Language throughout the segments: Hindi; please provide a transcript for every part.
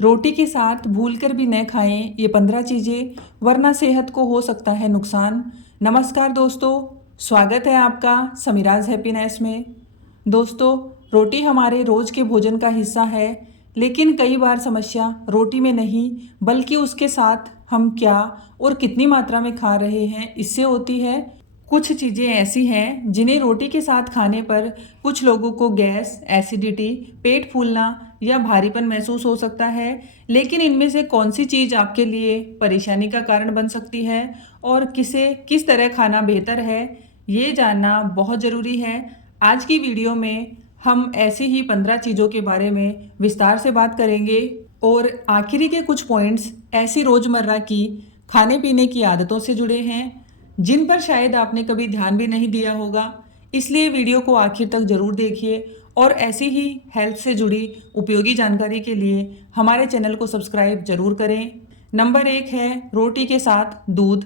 रोटी के साथ भूलकर भी न खाएं ये 15 चीज़ें, वरना सेहत को हो सकता है नुकसान। नमस्कार दोस्तों, स्वागत है आपका समीराज हैप्पीनेस में। दोस्तों, रोटी हमारे रोज़ के भोजन का हिस्सा है, लेकिन कई बार समस्या रोटी में नहीं बल्कि उसके साथ हम क्या और कितनी मात्रा में खा रहे हैं इससे होती है। कुछ चीज़ें ऐसी हैं जिन्हें रोटी के साथ खाने पर कुछ लोगों को गैस, एसिडिटी, पेट फूलना या भारीपन महसूस हो सकता है। लेकिन इनमें से कौन सी चीज़ आपके लिए परेशानी का कारण बन सकती है और किसे किस तरह खाना बेहतर है, ये जानना बहुत ज़रूरी है। आज की वीडियो में हम ऐसी ही 15 चीज़ों के बारे में विस्तार से बात करेंगे और आखिरी के कुछ पॉइंट्स ऐसी रोज़मर्रा की खाने पीने की आदतों से जुड़े हैं जिन पर शायद आपने कभी ध्यान भी नहीं दिया होगा। इसलिए वीडियो को आखिर तक ज़रूर देखिए और ऐसी ही हेल्थ से जुड़ी उपयोगी जानकारी के लिए हमारे चैनल को सब्सक्राइब जरूर करें। नंबर 1 है रोटी के साथ दूध।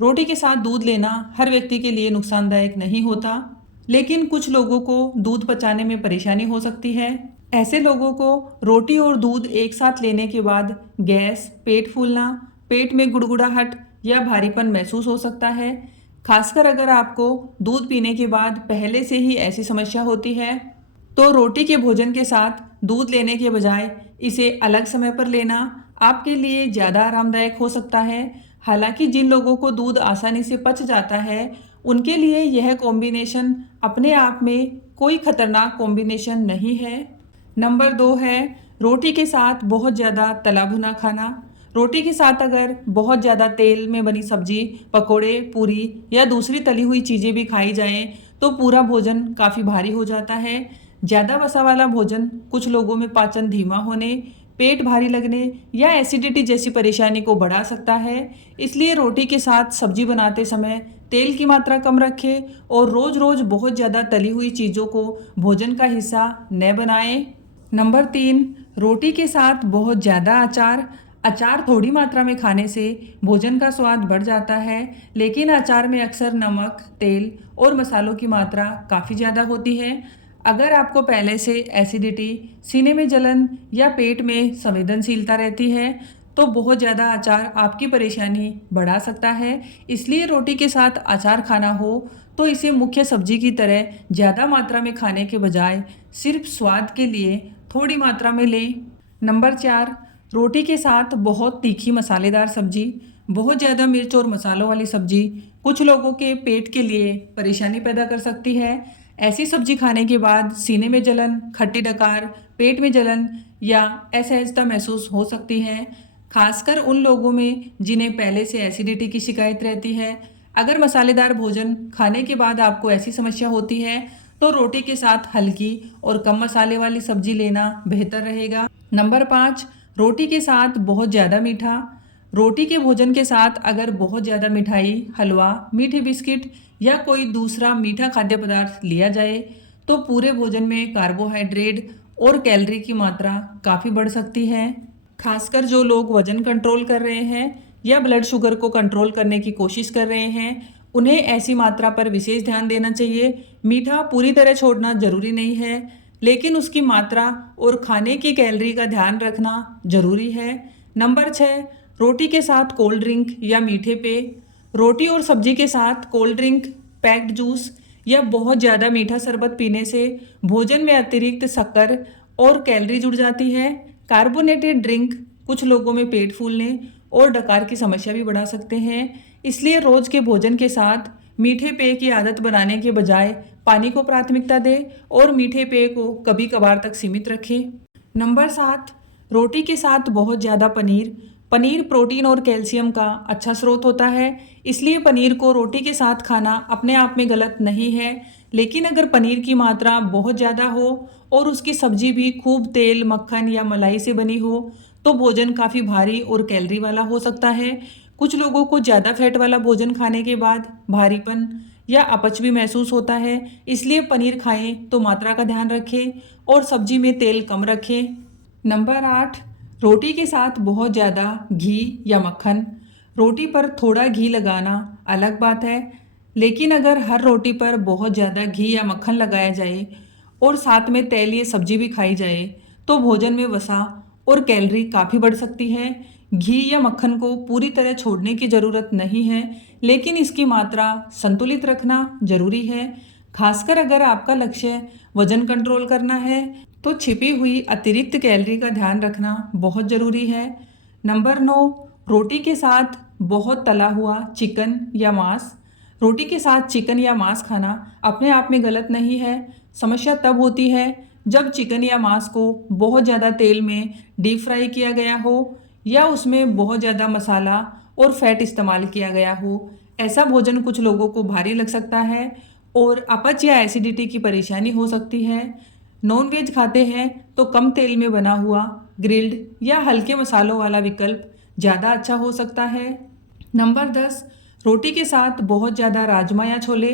रोटी के साथ दूध लेना हर व्यक्ति के लिए नुकसानदायक नहीं होता, लेकिन कुछ लोगों को दूध पचाने में परेशानी हो सकती है। ऐसे लोगों को रोटी और दूध एक साथ लेने के बाद गैस, पेट फूलना, पेट में गुड़गुड़ाहट या भारीपन महसूस हो सकता है। खासकर अगर आपको दूध पीने के बाद पहले से ही ऐसी समस्या होती है, तो रोटी के भोजन के साथ दूध लेने के बजाय इसे अलग समय पर लेना आपके लिए ज़्यादा आरामदायक हो सकता है। हालांकि जिन लोगों को दूध आसानी से पच जाता है, उनके लिए यह कॉम्बिनेशन अपने आप में कोई खतरनाक कॉम्बिनेशन नहीं है। नंबर 2 है रोटी के साथ बहुत ज़्यादा तला भुना खाना। रोटी के साथ अगर बहुत ज़्यादा तेल में बनी सब्जी, पकोड़े, पूरी या दूसरी तली हुई चीज़ें भी खाई जाएं, तो पूरा भोजन काफ़ी भारी हो जाता है। ज़्यादा वसा वाला भोजन कुछ लोगों में पाचन धीमा होने, पेट भारी लगने या एसिडिटी जैसी परेशानी को बढ़ा सकता है। इसलिए रोटी के साथ सब्जी बनाते समय तेल की मात्रा कम रखें और रोज़ रोज़ बहुत ज़्यादा तली हुई चीज़ों को भोजन का हिस्सा न बनाएं। नंबर 3, रोटी के साथ बहुत ज़्यादा अचार। अचार थोड़ी मात्रा में खाने से भोजन का स्वाद बढ़ जाता है, लेकिन अचार में अक्सर नमक, तेल और मसालों की मात्रा काफ़ी ज़्यादा होती है। अगर आपको पहले से एसिडिटी, सीने में जलन या पेट में संवेदनशीलता रहती है, तो बहुत ज़्यादा अचार आपकी परेशानी बढ़ा सकता है। इसलिए रोटी के साथ अचार खाना हो तो इसे मुख्य सब्जी की तरह ज़्यादा मात्रा में खाने के बजाय सिर्फ स्वाद के लिए थोड़ी मात्रा में लें। नंबर 4, रोटी के साथ बहुत तीखी मसालेदार सब्जी। बहुत ज़्यादा मिर्च और मसालों वाली सब्जी कुछ लोगों के पेट के लिए परेशानी पैदा कर सकती है। ऐसी सब्जी खाने के बाद सीने में जलन, खट्टी डकार, पेट में जलन या असहजता महसूस हो सकती है, खासकर उन लोगों में जिन्हें पहले से एसिडिटी की शिकायत रहती है। अगर मसालेदार भोजन खाने के बाद आपको ऐसी समस्या होती है, तो रोटी के साथ हल्की और कम मसाले वाली सब्जी लेना बेहतर रहेगा। नंबर 5, रोटी के साथ बहुत ज़्यादा मीठा। रोटी के भोजन के साथ अगर बहुत ज़्यादा मिठाई, हलवा, मीठे बिस्किट या कोई दूसरा मीठा खाद्य पदार्थ लिया जाए, तो पूरे भोजन में कार्बोहाइड्रेट और कैलोरी की मात्रा काफ़ी बढ़ सकती है। खासकर जो लोग वज़न कंट्रोल कर रहे हैं या ब्लड शुगर को कंट्रोल करने की कोशिश कर रहे हैं, उन्हें ऐसी मात्रा पर विशेष ध्यान देना चाहिए। मीठा पूरी तरह छोड़ना ज़रूरी नहीं है, लेकिन उसकी मात्रा और खाने की कैलोरी का ध्यान रखना ज़रूरी है। नंबर 6, रोटी के साथ कोल्ड ड्रिंक या मीठे पेय। रोटी और सब्जी के साथ कोल्ड ड्रिंक, पैक्ड जूस या बहुत ज़्यादा मीठा शरबत पीने से भोजन में अतिरिक्त शक्कर और कैलोरी जुड़ जाती है। कार्बोनेटेड ड्रिंक कुछ लोगों में पेट फूलने और डकार की समस्या भी बढ़ा सकते हैं। इसलिए रोज़ के भोजन के साथ मीठे पेय की आदत बनाने के बजाय पानी को प्राथमिकता दें और मीठे पेय को कभी कभार तक सीमित रखें। नंबर 7, रोटी के साथ बहुत ज़्यादा पनीर। पनीर प्रोटीन और कैल्शियम का अच्छा स्रोत होता है, इसलिए पनीर को रोटी के साथ खाना अपने आप में गलत नहीं है। लेकिन अगर पनीर की मात्रा बहुत ज़्यादा हो और उसकी सब्जी भी खूब तेल, मक्खन या मलाई से बनी हो, तो भोजन काफ़ी भारी और कैलोरी वाला हो सकता है। कुछ लोगों को ज़्यादा फैट वाला भोजन खाने के बाद भारीपन या अपच भी महसूस होता है। इसलिए पनीर खाएं तो मात्रा का ध्यान रखें और सब्जी में तेल कम रखें। नंबर 8, रोटी के साथ बहुत ज़्यादा घी या मक्खन। रोटी पर थोड़ा घी लगाना अलग बात है, लेकिन अगर हर रोटी पर बहुत ज़्यादा घी या मक्खन लगाया जाए और साथ में तैलीय सब्जी भी खाई जाए, तो भोजन में वसा और कैलोरी काफ़ी बढ़ सकती है। घी या मक्खन को पूरी तरह छोड़ने की ज़रूरत नहीं है, लेकिन इसकी मात्रा संतुलित रखना ज़रूरी है। खासकर अगर आपका लक्ष्य वजन कंट्रोल करना है तो छिपी हुई अतिरिक्त कैलोरी का ध्यान रखना बहुत ज़रूरी है। नंबर 9, रोटी के साथ बहुत तला हुआ चिकन या मांस। रोटी के साथ चिकन या मांस खाना अपने आप में गलत नहीं है। समस्या तब होती है जब चिकन या मांस को बहुत ज़्यादा तेल में डीप फ्राई किया गया हो या उसमें बहुत ज़्यादा मसाला और फैट इस्तेमाल किया गया हो। ऐसा भोजन कुछ लोगों को भारी लग सकता है और अपच या एसिडिटी की परेशानी हो सकती है। नॉन वेज खाते हैं तो कम तेल में बना हुआ ग्रिल्ड या हल्के मसालों वाला विकल्प ज़्यादा अच्छा हो सकता है। नंबर 10, रोटी के साथ बहुत ज़्यादा राजमा या छोले।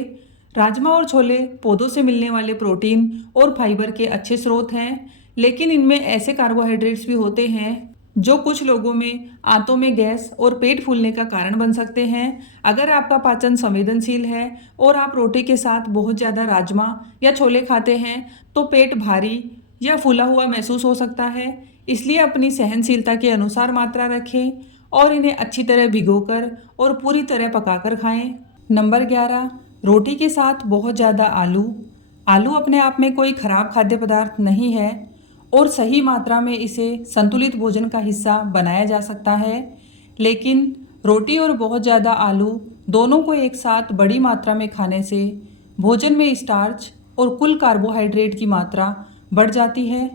राजमा और छोले पौधों से मिलने वाले प्रोटीन और फाइबर के अच्छे स्रोत हैं, लेकिन इनमें ऐसे कार्बोहाइड्रेट्स भी होते हैं जो कुछ लोगों में आंतों में गैस और पेट फूलने का कारण बन सकते हैं। अगर आपका पाचन संवेदनशील है और आप रोटी के साथ बहुत ज़्यादा राजमा या छोले खाते हैं तो पेट भारी या फूला हुआ महसूस हो सकता है। इसलिए अपनी सहनशीलता के अनुसार मात्रा रखें और इन्हें अच्छी तरह भिगोकर और पूरी तरह पकाकर खाएं। नंबर 11, रोटी के साथ बहुत ज़्यादा आलू। आलू अपने आप में कोई खराब खाद्य पदार्थ नहीं है और सही मात्रा में इसे संतुलित भोजन का हिस्सा बनाया जा सकता है, लेकिन रोटी और बहुत ज़्यादा आलू दोनों को एक साथ बड़ी मात्रा में खाने से भोजन में स्टार्च और कुल कार्बोहाइड्रेट की मात्रा बढ़ जाती है।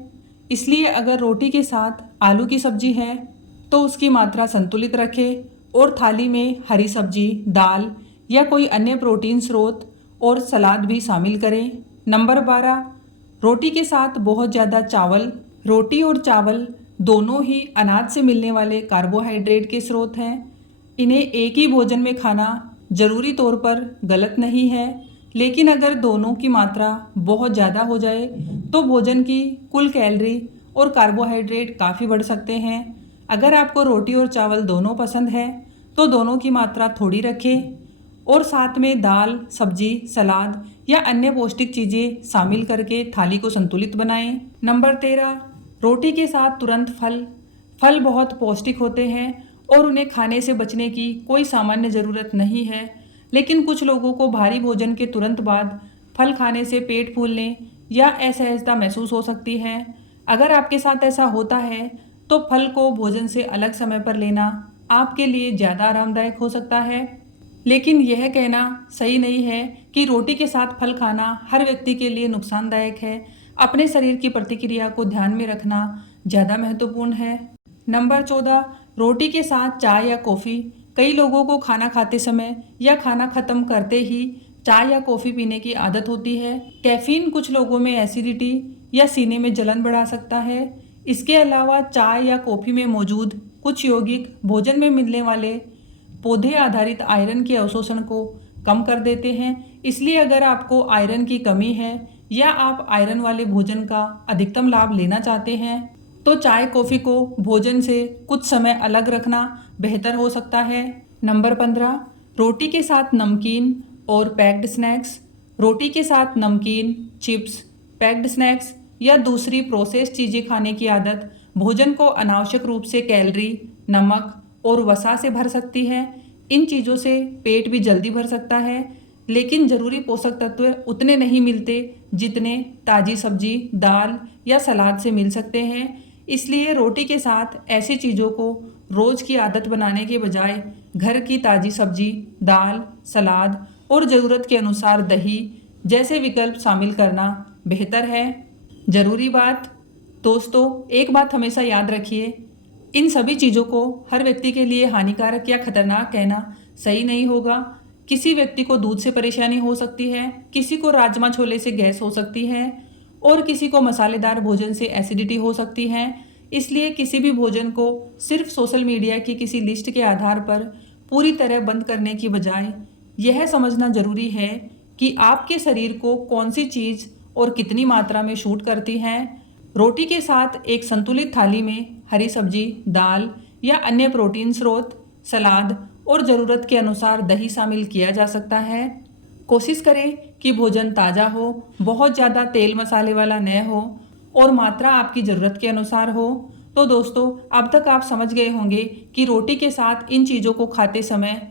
इसलिए अगर रोटी के साथ आलू की सब्जी है तो उसकी मात्रा संतुलित रखें और थाली में हरी सब्जी, दाल या कोई अन्य प्रोटीन स्रोत और सलाद भी शामिल करें। नंबर 12, रोटी के साथ बहुत ज़्यादा चावल। रोटी और चावल दोनों ही अनाज से मिलने वाले कार्बोहाइड्रेट के स्रोत हैं। इन्हें एक ही भोजन में खाना ज़रूरी तौर पर गलत नहीं है, लेकिन अगर दोनों की मात्रा बहुत ज़्यादा हो जाए तो भोजन की कुल कैलोरी और कार्बोहाइड्रेट काफ़ी बढ़ सकते हैं। अगर आपको रोटी और चावल दोनों पसंद है तो दोनों की मात्रा थोड़ी रखें और साथ में दाल, सब्जी, सलाद या अन्य पौष्टिक चीज़ें शामिल करके थाली को संतुलित बनाएं। नंबर 13, रोटी के साथ तुरंत फल। फल बहुत पौष्टिक होते हैं और उन्हें खाने से बचने की कोई सामान्य ज़रूरत नहीं है, लेकिन कुछ लोगों को भारी भोजन के तुरंत बाद फल खाने से पेट फूलने या असहजता महसूस हो सकती है। अगर आपके साथ ऐसा होता है तो फल को भोजन से अलग समय पर लेना आपके लिए ज़्यादा आरामदायक हो सकता है, लेकिन यह कहना सही नहीं है कि रोटी के साथ फल खाना हर व्यक्ति के लिए नुकसानदायक है। अपने शरीर की प्रतिक्रिया को ध्यान में रखना ज़्यादा महत्वपूर्ण है। नंबर 14, रोटी के साथ चाय या कॉफ़ी। कई लोगों को खाना खाते समय या खाना खत्म करते ही चाय या कॉफ़ी पीने की आदत होती है। कैफीन कुछ लोगों में एसिडिटी या सीने में जलन बढ़ा सकता है। इसके अलावा चाय या कॉफ़ी में मौजूद कुछ यौगिक भोजन में मिलने वाले पौधे आधारित आयरन के अवशोषण को कम कर देते हैं। इसलिए अगर आपको आयरन की कमी है या आप आयरन वाले भोजन का अधिकतम लाभ लेना चाहते हैं तो चाय कॉफ़ी को भोजन से कुछ समय अलग रखना बेहतर हो सकता है। नंबर 15, रोटी के साथ नमकीन और पैक्ड स्नैक्स। रोटी के साथ नमकीन, चिप्स, पैक्ड स्नैक्स या दूसरी प्रोसेस्ड चीज़ें खाने की आदत भोजन को अनावश्यक रूप से कैलोरी, नमक और वसा से भर सकती है। इन चीज़ों से पेट भी जल्दी भर सकता है, लेकिन ज़रूरी पोषक तत्व उतने नहीं मिलते जितने ताज़ी सब्जी, दाल या सलाद से मिल सकते हैं। इसलिए रोटी के साथ ऐसी चीज़ों को रोज़ की आदत बनाने के बजाय घर की ताज़ी सब्जी, दाल, सलाद और ज़रूरत के अनुसार दही जैसे विकल्प शामिल करना बेहतर है। ज़रूरी बात दोस्तों, एक बात हमेशा याद रखिए, इन सभी चीज़ों को हर व्यक्ति के लिए हानिकारक या खतरनाक कहना सही नहीं होगा। किसी व्यक्ति को दूध से परेशानी हो सकती है, किसी को राजमा छोले से गैस हो सकती है और किसी को मसालेदार भोजन से एसिडिटी हो सकती है। इसलिए किसी भी भोजन को सिर्फ सोशल मीडिया की किसी लिस्ट के आधार पर पूरी तरह बंद करने की बजाय यह समझना जरूरी है कि आपके शरीर को कौन सी चीज़ और कितनी मात्रा में शूट करती है। रोटी के साथ एक संतुलित थाली में हरी सब्जी, दाल या अन्य प्रोटीन स्रोत, सलाद और ज़रूरत के अनुसार दही शामिल किया जा सकता है। कोशिश करें कि भोजन ताज़ा हो, बहुत ज़्यादा तेल मसाले वाला न हो और मात्रा आपकी ज़रूरत के अनुसार हो। तो दोस्तों अब तक आप समझ गए होंगे कि रोटी के साथ इन चीज़ों को खाते समय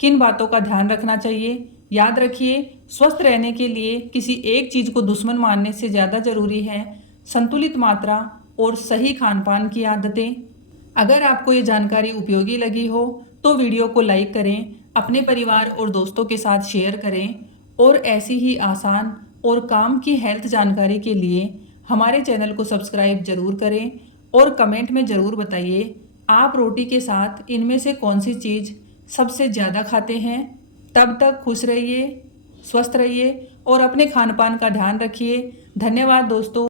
किन बातों का ध्यान रखना चाहिए। याद रखिए, स्वस्थ रहने के लिए किसी एक चीज़ को दुश्मन मानने से ज़्यादा ज़रूरी है संतुलित मात्रा और सही खान पान की आदतें। अगर आपको ये जानकारी उपयोगी लगी हो तो वीडियो को लाइक करें, अपने परिवार और दोस्तों के साथ शेयर करें और ऐसी ही आसान और काम की हेल्थ जानकारी के लिए हमारे चैनल को सब्सक्राइब जरूर करें और कमेंट में ज़रूर बताइए आप रोटी के साथ इनमें से कौन सी चीज़ सबसे ज़्यादा खाते हैं। तब तक खुश रहिए, स्वस्थ रहिए और अपने खान पान का ध्यान रखिए। धन्यवाद दोस्तों।